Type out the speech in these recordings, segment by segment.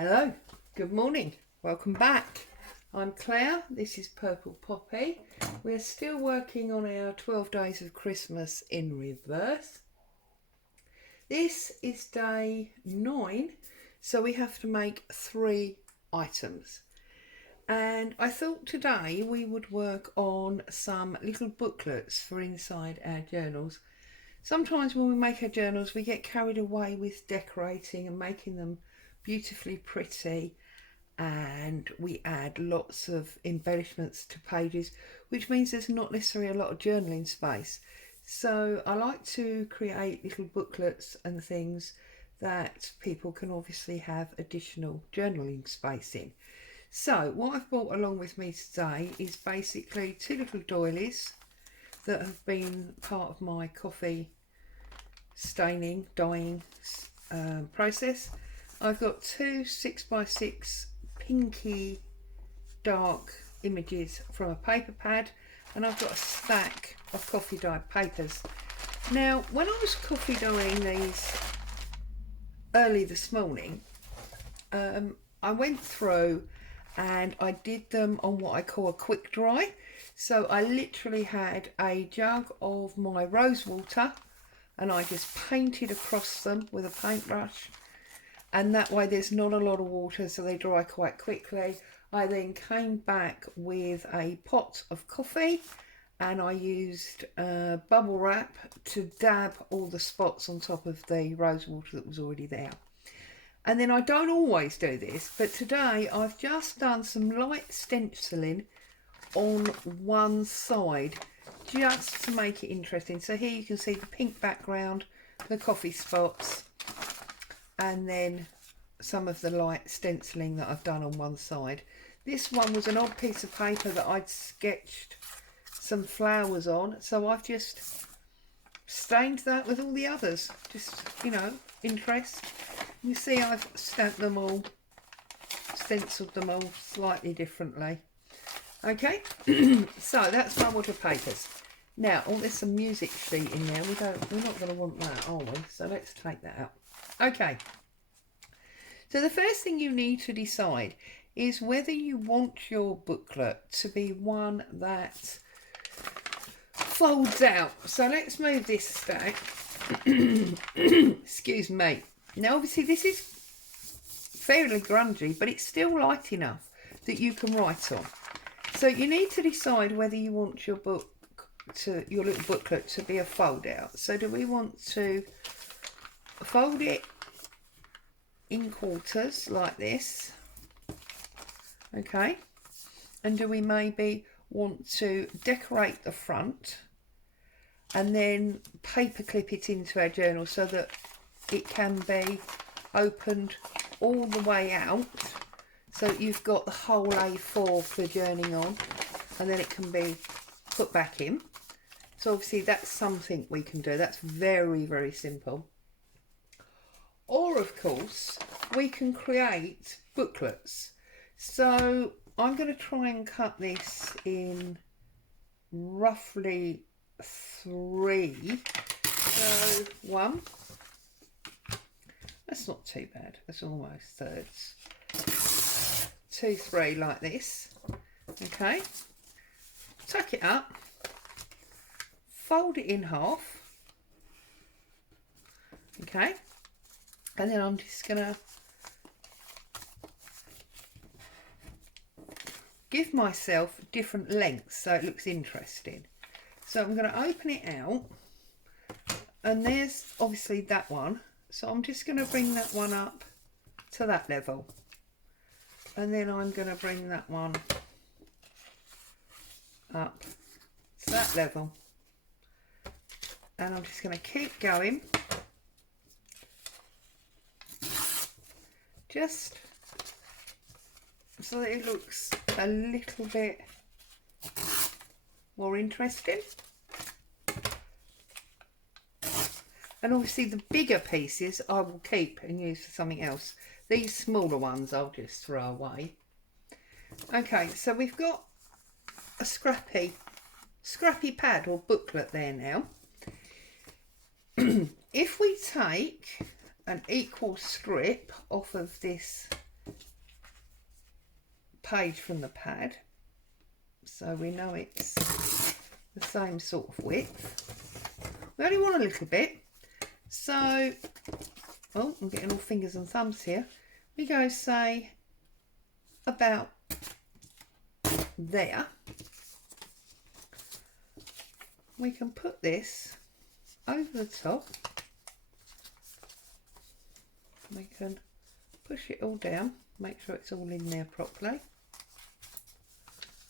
Hello, good morning, welcome back. I'm Claire, this is Purple Poppy. We're still working on our 12 days of Christmas in reverse. This is day 9, so we have to make 3 items. And I thought today we would work on some little booklets for inside our journals. Sometimes when we make our journals we get carried away with decorating and making them beautifully pretty, and we add lots of embellishments to pages, which means there's not necessarily a lot of journaling space. So I like to create little booklets and things that people can obviously have additional journaling space in. So what I've brought along with me today is basically 2 little doilies that have been part of my coffee dyeing process. I've got 2 6x6 pinky dark images from a paper pad, and I've got a stack of coffee dyed papers. Now when I was coffee dyeing these early this morning, I went through and I did them on what I call a quick dry. So I literally had a jug of my rose water and I just painted across them with a paintbrush, and that way there's not a lot of water, so they dry quite quickly. I then came back with a pot of coffee and I used bubble wrap to dab all the spots on top of the rose water that was already there. And then I don't always do this, but today I've just done some light stenciling on one side just to make it interesting. So here you can see the pink background, the coffee spots, and then some of the light stenciling that I've done on one side. This one was an odd piece of paper that I'd sketched some flowers on, so I've just stained that with all the others, just, you know, interest. You see I've stamped them all, stenciled them all slightly differently. Okay, so that's my water papers. Now, oh, there's some music sheet in there. We're not going to want that, are we? So let's take that out. Okay, so the first thing you need to decide is whether you want your booklet to be one that folds out. So let's move this stack. Excuse me. Now obviously this is fairly grungy, but it's still light enough that you can write on. So you need to decide whether you want your little booklet to be a fold out. So do we want to fold it in quarters like this? Okay. And do we maybe want to decorate the front and then paper clip it into our journal so that it can be opened all the way out, so that you've got the whole A4 for journeying on, and then it can be put back in. So obviously that's something we can do. That's very, very simple. Or of course we can create booklets. So I'm going to try and cut this in roughly 3. So 1. That's not too bad. That's almost thirds. 2, 3 like this. Okay. Tuck it up. Fold it in half. Okay. And then I'm just going to give myself different lengths so it looks interesting. So I'm going to open it out, and there's obviously that one. So I'm just going to bring that one up to that level, and then I'm going to bring that one up to that level, and I'm just going to keep going, just so that it looks a little bit more interesting. And obviously the bigger pieces I will keep and use for something else. These smaller ones I'll just throw away. Okay, so we've got a scrappy pad or booklet there now. If we take an equal strip off of this page from the pad, so we know it's the same sort of width. We only want a little bit, so oh, I'm getting all fingers and thumbs here. We go, say, about there. We can put this over the top. We can push it all down, make sure it's all in there properly.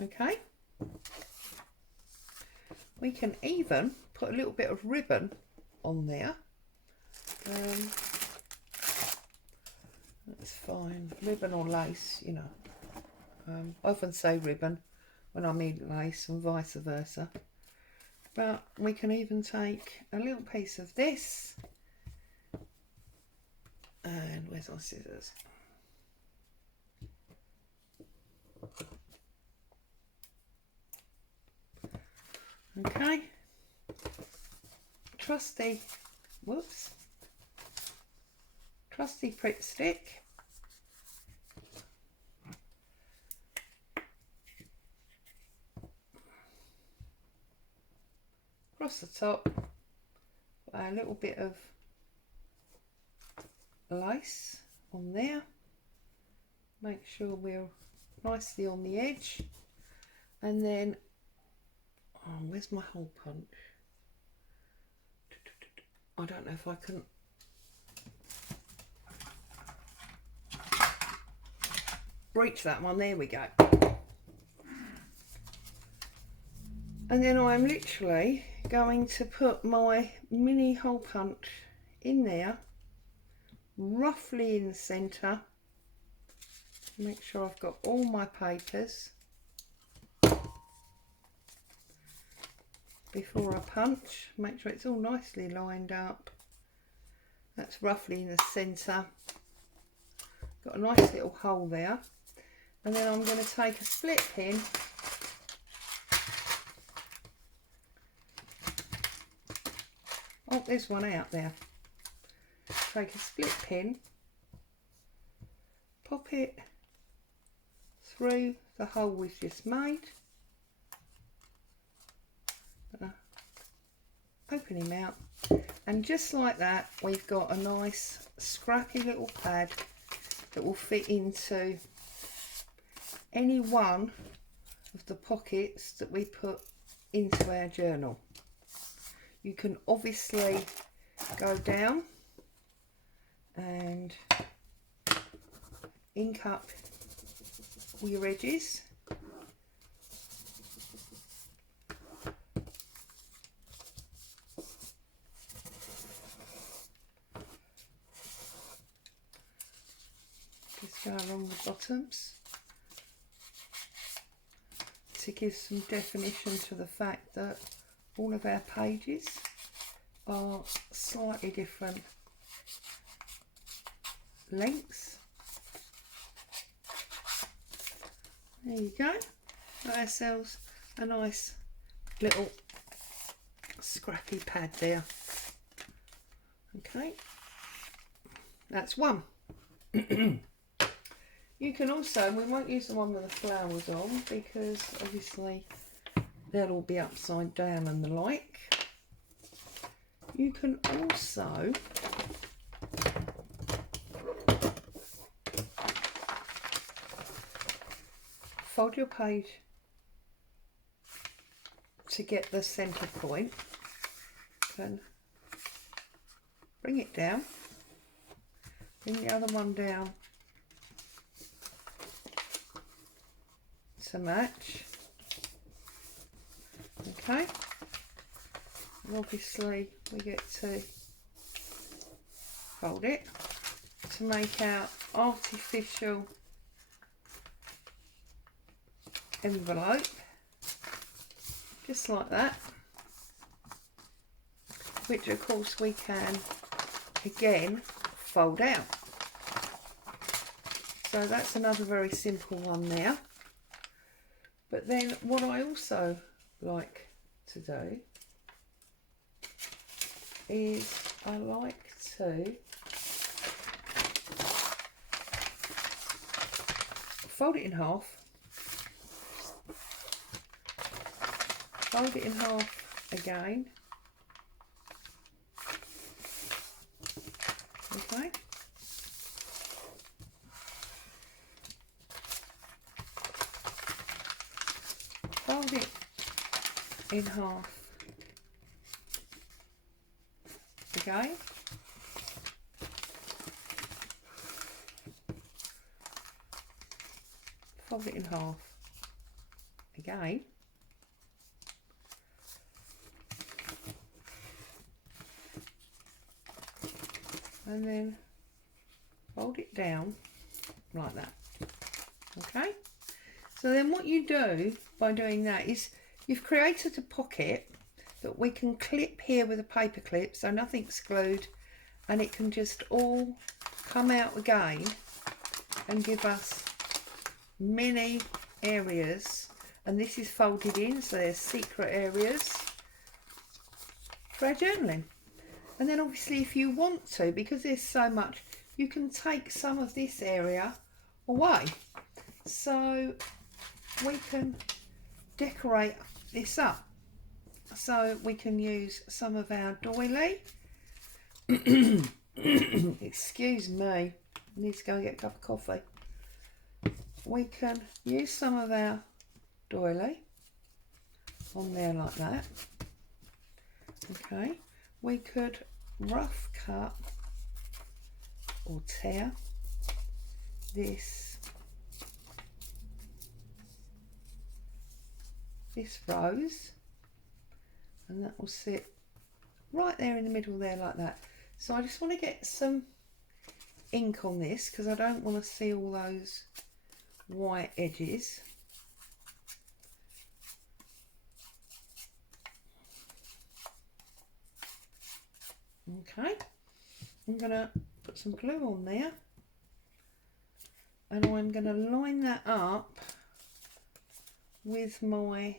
Okay. We can even put a little bit of ribbon on there. That's fine, ribbon or lace, you know. I often say ribbon when I mean lace and vice versa. But we can even take a little piece of this, and where's my scissors? Okay, trusty Pritt stick. Across the top, a little bit of lace on there. Make sure we're nicely on the edge. And then, oh, where's my hole punch? I don't know if I can. Reach that one, there we go. And then I'm literally going to put my mini hole punch in there, roughly in the centre. Make sure I've got all my papers before I punch. Make sure it's all nicely lined up. That's roughly in the centre. Got a nice little hole there. And then I'm going to take a split pin oh, there's one out there. Take a split pin, pop it through the hole we've just made, open him out, and just like that we've got a nice scrappy little pad that will fit into any one of the pockets that we put into our journal. You can obviously go down and ink up all your edges. Just go along the bottoms to give some definition to the fact that all of our pages are slightly different lengths. There you go. Got ourselves a nice little scrappy pad there. Okay, that's one. You can also, we won't use the one with the flowers on because obviously they'll all be upside down and the like. You can also fold your page to get the centre point. Then bring it down, bring the other one down to match. Okay, and obviously we get to fold it to make our artificial envelope, just like that, which of course we can again fold out. So that's another very simple one there. But then what I also like to do is I like to fold it in half fold it in half again. Okay. Fold it in half again. Fold it in half again. And then fold it down like that. Okay, so then what you do by doing that is you've created a pocket that we can clip here with a paper clip so nothing's glued, and it can just all come out again and give us many areas. And this is folded in, so there's secret areas for our journaling. And then obviously if you want to, because there's so much, you can take some of this area away. So we can decorate this up. So we can use some of our doily. Excuse me, I need to go and get a cup of coffee. We can use some of our doily on there like that. Okay, we could rough cut or tear this rose, and that will sit right there in the middle there like that. So I just want to get some ink on this because I don't want to see all those white edges. Okay, I'm going to put some glue on there, and I'm going to line that up with my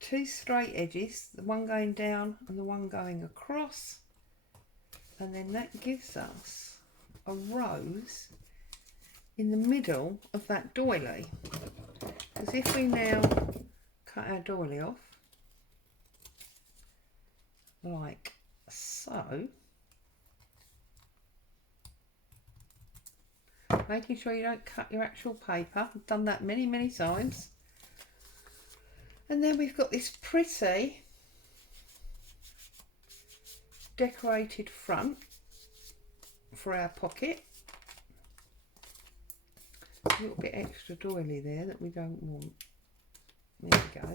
two straight edges, the one going down and the one going across, and then that gives us a rose in the middle of that doily. Because if we now cut our doily off like so, making sure you don't cut your actual paper. I've done that many times. And then we've got this pretty decorated front for our pocket. A little bit extra doily there that we don't want. There we go.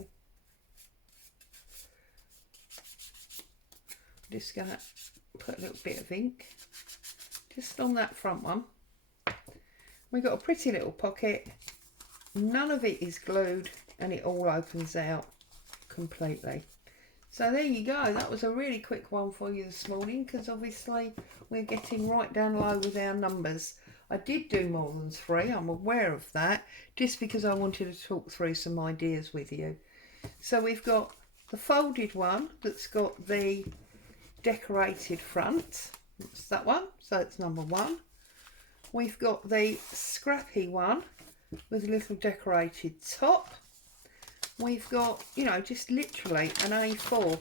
I'm just going to put a little bit of ink just on that front one. We've got a pretty little pocket. None of it is glued, and it all opens out completely. So there you go. That was a really quick one for you this morning, because obviously we're getting right down low with our numbers. I did do more than 3, I'm aware of that, just because I wanted to talk through some ideas with you. So we've got the folded one that's got the decorated front. It's that one, so it's number 1. We've got the scrappy one with a little decorated top. We've got, you know, just literally an A4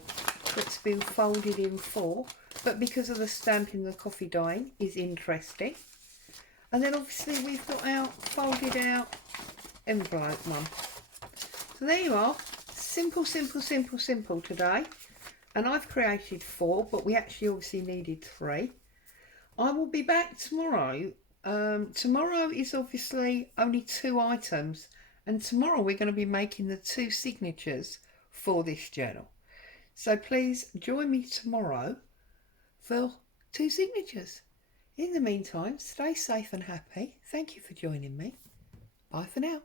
that's been folded in 4, but because of the stamping, the coffee dyeing is interesting. And then obviously we've got our folded out envelope one. So there you are. Simple today. And I've created 4, but we actually obviously needed 3. I will be back tomorrow. Tomorrow is obviously only 2 items. And tomorrow we're going to be making the 2 signatures for this journal. So please join me tomorrow for 2 signatures. In the meantime, stay safe and happy. Thank you for joining me. Bye for now.